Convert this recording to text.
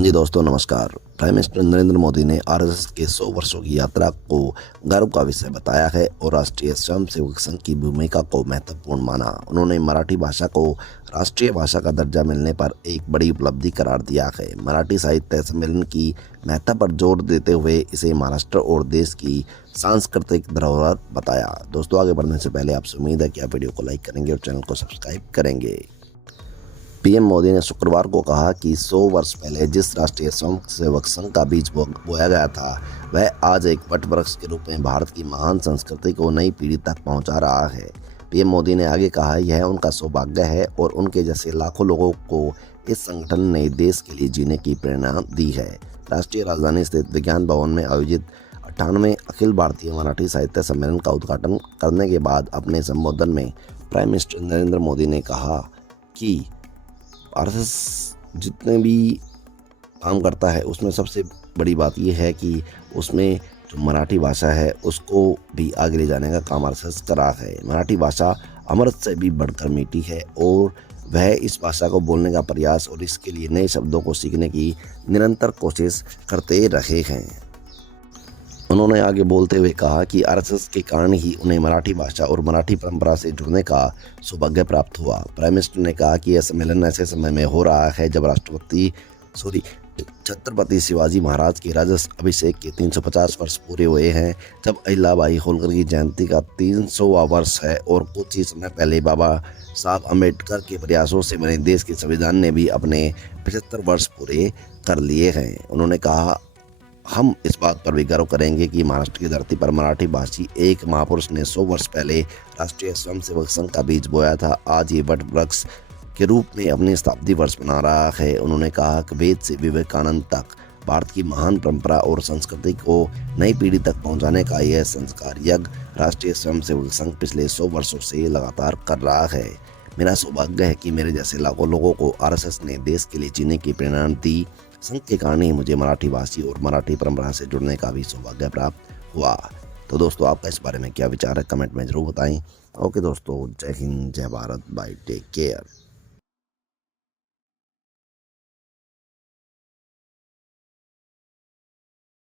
हाँ जी दोस्तों, नमस्कार। प्राइम मिनिस्टर नरेंद्र मोदी ने आरएसएस के 100 वर्षों की यात्रा को गर्व का विषय बताया है और राष्ट्रीय स्वयंसेवक संघ की भूमिका को महत्वपूर्ण माना। उन्होंने मराठी भाषा को राष्ट्रीय भाषा का दर्जा मिलने पर एक बड़ी उपलब्धि करार दिया है। मराठी साहित्य सम्मेलन की महत्व पर जोर देते हुए इसे महाराष्ट्र और देश की सांस्कृतिक धरोहर बताया। दोस्तों, आगे बढ़ने से पहले आपसे उम्मीद है कि आप वीडियो को लाइक करेंगे और चैनल को सब्सक्राइब करेंगे। पीएम मोदी ने शुक्रवार को कहा कि 100 वर्ष पहले जिस राष्ट्रीय स्वयंसेवक संघ का बीज बोया गया था, वह आज एक वटवृक्ष के रूप में भारत की महान संस्कृति को नई पीढ़ी तक पहुंचा रहा है। पीएम मोदी ने आगे कहा, यह उनका सौभाग्य है और उनके जैसे लाखों लोगों को इस संगठन ने देश के लिए जीने की प्रेरणा दी है। राष्ट्रीय राजधानी स्थित विज्ञान भवन में आयोजित 98वें अखिल भारतीय मराठी साहित्य सम्मेलन का उद्घाटन करने के बाद अपने संबोधन में प्राइम मिनिस्टर नरेंद्र मोदी ने कहा कि आरएसएस जितने भी काम करता है उसमें सबसे बड़ी बात यह है कि उसमें जो मराठी भाषा है उसको भी आगे ले जाने का काम आरएसएस कर रहा है। मराठी भाषा अमृत से भी बढ़कर मीठी है और वह इस भाषा को बोलने का प्रयास और इसके लिए नए शब्दों को सीखने की निरंतर कोशिश करते रहे हैं। उन्होंने आगे बोलते हुए कहा कि आरएसएस के कारण ही उन्हें मराठी भाषा और मराठी परंपरा से जुड़ने का सौभाग्य प्राप्त हुआ। प्राइम मिनिस्टर ने कहा कि यह सम्मेलन ऐसे समय में हो रहा है जब छत्रपति शिवाजी महाराज के राज्याभिषेक के 350 वर्ष पूरे हुए हैं, जब अहिल्याबाई होलकर की जयंती का 300वां वर्ष है और कुछ ही समय पहले बाबा साहब अम्बेडकर के प्रयासों से बने देश के संविधान ने भी अपने 75 वर्ष पूरे कर लिए हैं। उन्होंने कहा, हम इस बात पर भी गर्व करेंगे कि महाराष्ट्र की धरती पर मराठी भाषी एक महापुरुष ने 100 वर्ष पहले राष्ट्रीय स्वयंसेवक संघ का बीज बोया था। आज ये वट वृक्ष के रूप में अपनी शताब्दी वर्ष मना रहा है। उन्होंने कहा कि वेद से विवेकानंद तक भारत की महान परंपरा और संस्कृति को नई पीढ़ी तक पहुंचाने का यह संस्कार यज्ञ राष्ट्रीय स्वयंसेवक संघ पिछले 100 वर्षों से लगातार कर रहा है। मेरा सौभाग्य है कि मेरे जैसे लाखों लोगों को आरएसएस ने देश के लिए जीने की प्रेरणा दी। संघ के कारण ही मुझे मराठी भाषी और मराठी परंपरा से जुड़ने का भी सौभाग्य प्राप्त हुआ। तो दोस्तों, आपका इस बारे में क्या विचार है, कमेंट में जरूर बताएं। ओके दोस्तों, जय हिंद, जय भारत, बाय, टेक केयर।